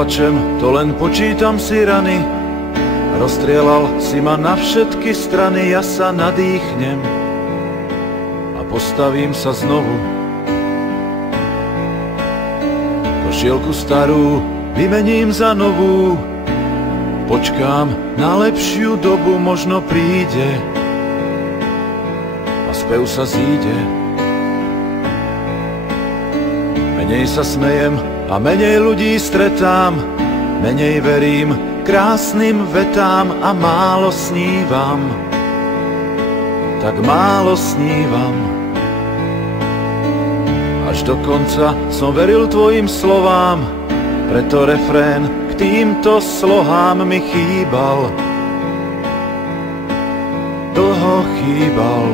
Neplačem, to len počítam si rany. Rozstrielal si ma na všetky strany. Ja sa nadýchnem a postavím sa znovu. Košielku starú vymením za novú. Počkám na lepšiu dobu, možno príde a spev sa zíde. Menej sa smejem a menej ľudí stretám, menej verím krásnym vetám a málo snívam, tak málo snívam. Až do konca som veril tvojim slovám, preto refrén k týmto slohám mi chýbal, dlho chýbal.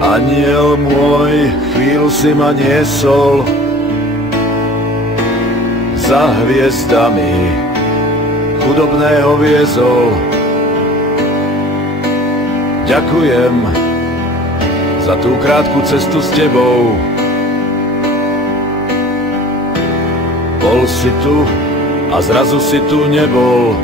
Aniel môj, chvíľu si ma niesol za hviezdami, chudobného viezol. Ďakujem za tú krátku cestu s tebou. Bol si tu a zrazu si tu nebol.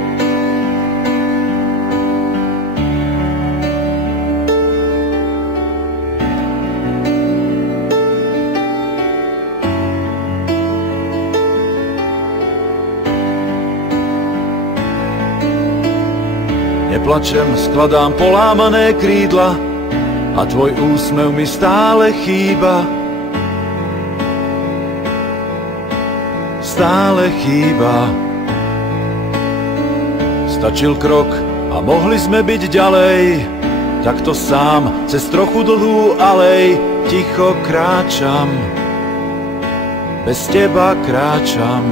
Neplačem, skladám polámané krídla a tvoj úsmev mi stále chýba. Stále chýba. Stačil krok a mohli sme byť ďalej. Takto sám cez trochu dlhú alej ticho kráčam. Bez teba kráčam.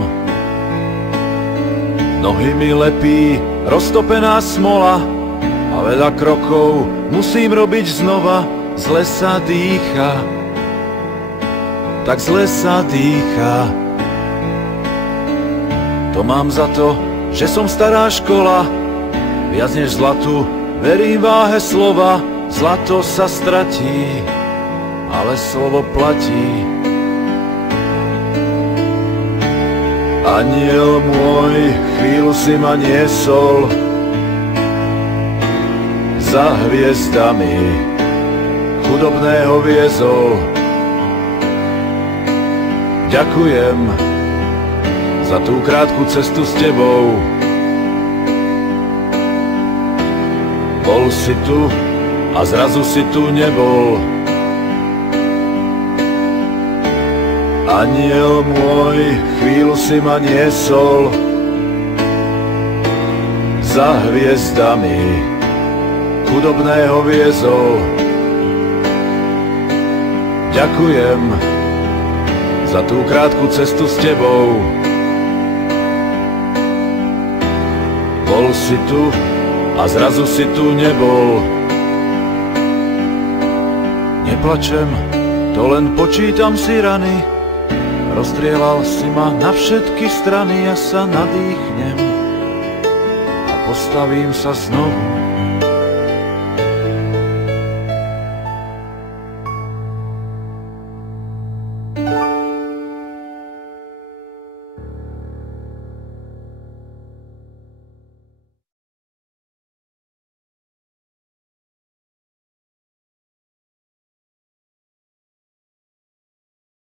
Nohy mi lepí roztopená smola a veľa krokov musím robiť znova. Zle sa dýcha, tak zle sa dýcha. To mám za to, že som stará škola, viac než zlatu verím váhe slova. Zlato sa stratí, ale slovo platí. Aniel môj, chvíľu si ma niesol za hviezdami, chudobného viezol. Ďakujem za tú krátku cestu s tebou. Bol si tu a zrazu si tu nebol. Aniel môj, chvíľu si ma niesol za hviezdami, chudobného viezol. Ďakujem za tú krátku cestu s tebou. Bol si tu a zrazu si tu nebol. Neplačem, to len počítam si rany. Rozstrielal si ma na všetky strany. Ja sa nadýchnem a postavím sa znovu.